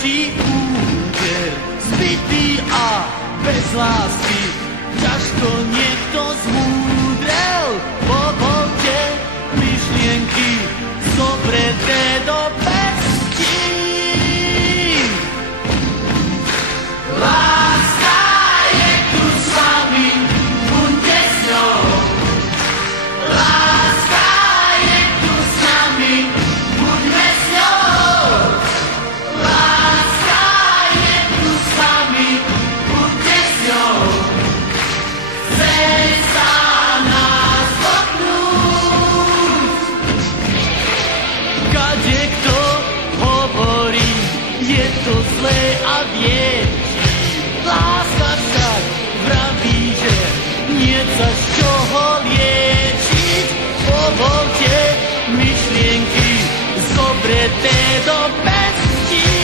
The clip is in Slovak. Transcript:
najlepší úder, zbytý a bez lásky, ťažko niekto zmúdrel. Povolte myšlienky zobreté do pestí. Láska je tu s vami, buďte s ňou. Láska je tu s nami, buďme s ňou. Láska je tu s vami, buďte s ňou. Chce sa nás dotknúť. Kadekto hovorí, je to zlé a vie. Láska však vraví, že nie sa z čoho liečiť. Povolte myšlienky zobreté do pestí.